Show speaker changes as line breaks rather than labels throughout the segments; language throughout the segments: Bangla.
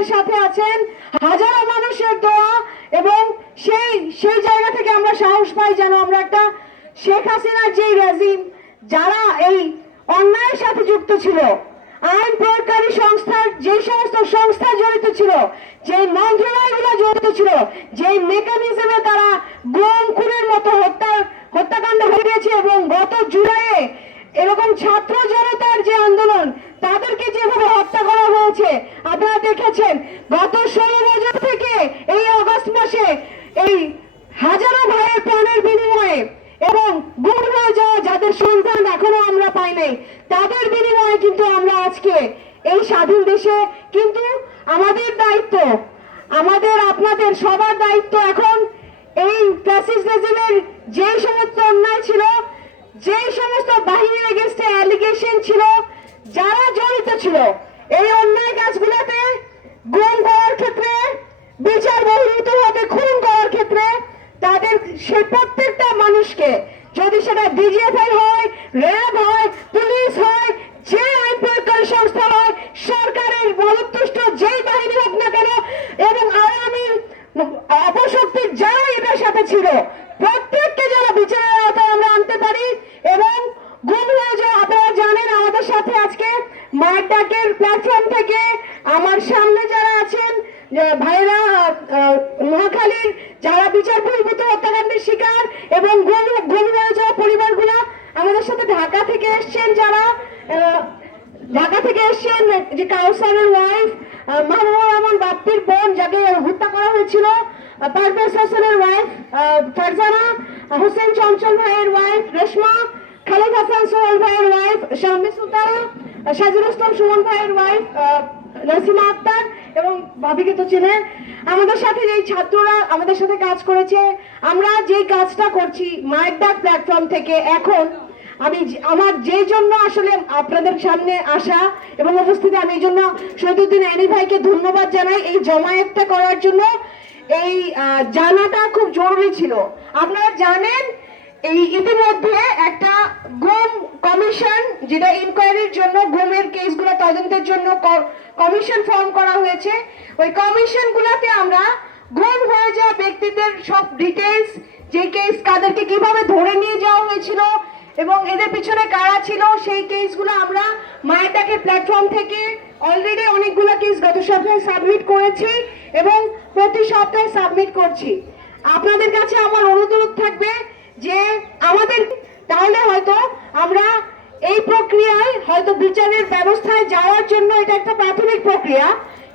আমাদের সাথে আছেন হাজারো মানুষের দোয়া এবং সেই সেই জায়গা থেকে আমরা সাহস পাই যেন আমরা একটা শেখ হাসিনার যে রেজিম যারা এই অন্যায়ের সাথে যুক্ত ছিল, আইন প্রয়োগকারী সংস্থার যে সমস্ত সংস্থা জড়িত ছিল যে মন্ত্রণালয়গুলো জড়িত ছিল যে মেকানিজমে তারা গুম, খুনের মতো হত্যা, হত্যাকাণ্ড ঘটিয়েছে এবং গত জুলাইয়ে এরকম ছাত্র জনতার যে আন্দোলন, তাদেরকে যেভাবে হত্যা করা হয়েছে দেখেছেন, গত ষোলো বছর থেকে এই আগস্ট মাসে এই হাজারো ভাইয়ের প্রাণের বিনিময়ে এবং হয়ে যাওয়া যাদের সন্তান এখনও আমরা পাই নাই, তাদের বিনিময়ে কিন্তু আমরা আজকে এই স্বাধীন দেশে কিন্তু আমাদের দায়িত্ব, আমাদের, আপনাদের সবার দায়িত্ব এখন এই ফ্যাসিস্ট রেজিমের যে সমস্ত অন্যায় ছিল যে সমস্ত বাহিনীর এগেনস্টে অ্যালিগেশন ছিল, যারা জড়িত ছিল, এই অন্যায় কাজগুলোতে গুম করার ক্ষেত্রে, বিচার বহির্ভূত হবে খুন করার ক্ষেত্রে, তাদের সে প্রত্যেকটা মানুষকে যদি সেটা ডিজিএফআই হয়, র্যাব হয়, পুলিশ হয়, যে আইন প্রয়োগকারী সংস্থা হয়, সরকারের বলুত্তুষ্ট যেই বাহিনী হোক না কেন, এবং আওয়ামী অপশক্তির যারা এটার সাথে ছিল প্রত্যেককে যেন বিচারের আওতায় আমরা আনতে পারি এবং গুম হয়ে যাওয়া আপনারা জানেন আমাদের সাথে আজকে মাঠ ডাকের প্ল্যাটফর্ম থেকে আমার সামনে যারা আছেন ভাইরা নোয়াখালীর যারা বিচার হত্যাকাণ্ডের শিকার এবং যাওয়া পরিবারগুলা আমাদের সাথে ঢাকা থেকে এসছেন যারা ঢাকা থেকে এসছেন যে কাউসারের ওয়াইফ মাহমুদুর রহমান বাপ্পির বোন যাকে হত্যা করা হয়েছিল পারভেজ হাসানের ওয়াইফ ফারজানা, হোসেন চঞ্চল ভাইয়ের ওয়াইফ রেশমা খালেদ হাসান সোহেল ভাইয়ের ওয়াইফ শাম্মী সুলতানা সাজির ইসলাম, সুমন ভাইয়ের ওয়াইফ নাসিমা আক্তার এবং ভাবিকে তো চেনে। আমাদের সাথে এই ছাত্ররা আমাদের সাথে কাজ করেছে, আমরা যে কাজটা করছি মায়ের ডাক প্ল্যাটফর্ম থেকে এখন, আমি আমার যে জন্য আসলে আপনাদের সামনে আসা এবং উপস্থিতি, আমি এই জন্য শহীদুদ্দিন আলী ভাইকে ধন্যবাদ জানাই এই জমায়েতটা করার জন্য। এই জানাটা খুব জরুরি ছিল। আপনারা জানেন এই ইতিমধ্যে একটা গুম কমিশন, যেটা ইনকোয়ারির জন্য, গুমের কেসগুলো তদন্তের জন্য কমিশন ফর্ম করা হয়েছে। ওই কমিশনগুলোতে আমরা গুম হয়ে যাওয়া ব্যক্তিদের সব ডিটেলস যে কেস কাদেরকে কীভাবে ধরে নিয়ে যাওয়া হয়েছিল এবং এদের পিছনে কারা ছিল, সেই কেসগুলো আমরা মায়ের ডাকে প্ল্যাটফর্ম থেকে অলরেডি অনেকগুলো কেস গত সপ্তাহে সাবমিট করেছি এবং প্রতি সপ্তাহে সাবমিট করছি। আপনাদের কাছে আমার অনুরোধ থাকবে যে আমাদের, তাহলে হয়তো আমরা এই প্রক্রিয়ায় হয়তো বিচারের ব্যবস্থায় যাওয়ার জন্য এটা একটা প্রাথমিক প্রক্রিয়া,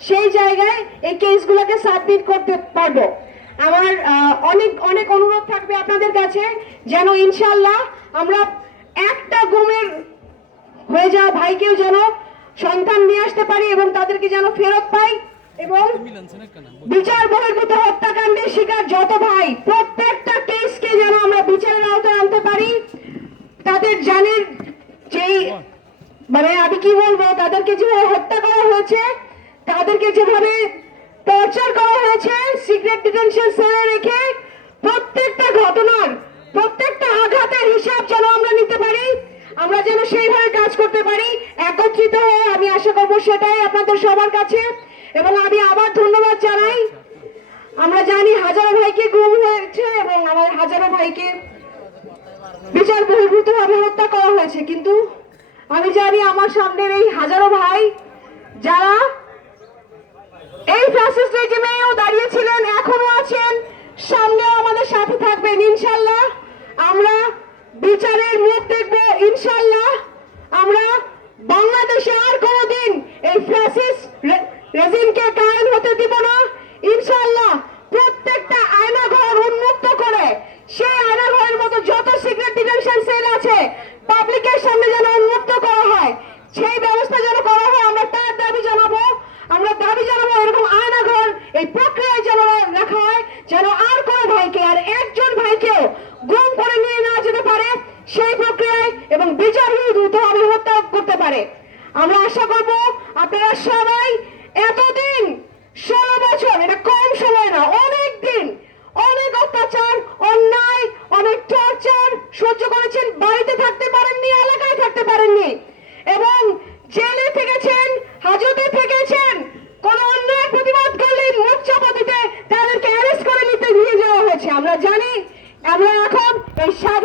সেই জায়গায় এই কেসগুলোকে সাবমিট করতে পারব। আমার অনেক অনেক অনুরোধ থাকবে আপনাদের কাছে, যেন ইনশাল্লাহ আমরা একটা গুমের হয়ে যাওয়া ভাইকেও যেন সন্তান নিয়ে আসতে পারি এবং তাদেরকে যেন ফেরত পাই। এবং বিচার বহির্ভূত হত্যাকাণ্ডের শিকার যত ভাই, প্রত্যেকটা কেসকে যেন আমরা বিচারের আওতায় আনতে পারি, তাদের জানের যেই মানে আমি কি বলব, তাদেরকে যেভাবে হত্যা করা হয়েছে, তাদেরকে যেভাবে টর্চার করা হয়েছে, সিক্রেট ডিটেনশন সেলে রেখে প্রত্যেকটা ঘটনার, প্রত্যেকটা আঘাতের হিসাব যেন আমরা নিতে পারি, আমরা যেন সেইভাবে কাজ করতে পারি, একত্রিত হয়ে আমি আশা করব সেটাই আপনাদের সবার কাছে। এবং আমি আবার ধন্যবাদ জানাই। আমরা জানি হাজারো ভাইকে গুম হয়েছে এবং আমার হাজারো ভাইকে বিচার বহির্ভূত ভাবে হত্যা করা হয়েছে। কিন্তু আমি জানি আমার সামনের এই হাজারো ভাই যারা এই ফ্যাসিস্ট রেজিমেও দাঁড়িয়েছিলেন এখনও আছেন, সামনেও আমাদের সাথে থাকবেন, ইনশাল্লাহ। আমরা বিচারের মুখ দেখব, ইনশাল্লাহ। আমরা বাংলাদেশে আর কোনোদিন এই ফ্যাসিস্ট রেজিমকে কায়েম হতে দিব না। ইনশাল্লাহ প্রত্যেকটা আয়নাঘর উন্মুক্ত করে সেই আয়নাঘরের মতো যত সিক্রেট ডিটেনশন সেল আছে পাবলিকের সামনে যেন উন্মুক্ত করা হয়, সেই ব্যবস্থা যেন করা হয়, আমরা তার দাবি জানাব। আমরা দাবি জানাব এরকম আয়নাঘর এই প্রক্রিয়ায় যেন রাখা হয়, যেন আর কোন ভাইকে আর একজন ভাইকেও গুম করে নিয়ে না যেতে পারে সেই প্রক্রিয়ায় এবং বিচার দ্রুতভাবে হত্যা করতে পারে। আমরা আশা করব আপনারা সবাই এতদিন ষোলো বছর, এটা কম সময় না, অনেক দিন, অনেক অত্যাচার, অন্যায়, অনেক টর্চার সহ্য করেছেন, বাড়িতে থাকতে পারেননি, এলাকায় থাকতে পারেননি। এবং জেলে থেকেছেন, হাজতে থেকেছেন, কোন অন্যায় প্রতিবাদ করলেন মুখ চাপা দিতে তাদেরকে অ্যারেস্ট করে নিতে নিয়ে যাওয়া হয়েছে। আমরা জানি, আমরা এখন এই সাধারণ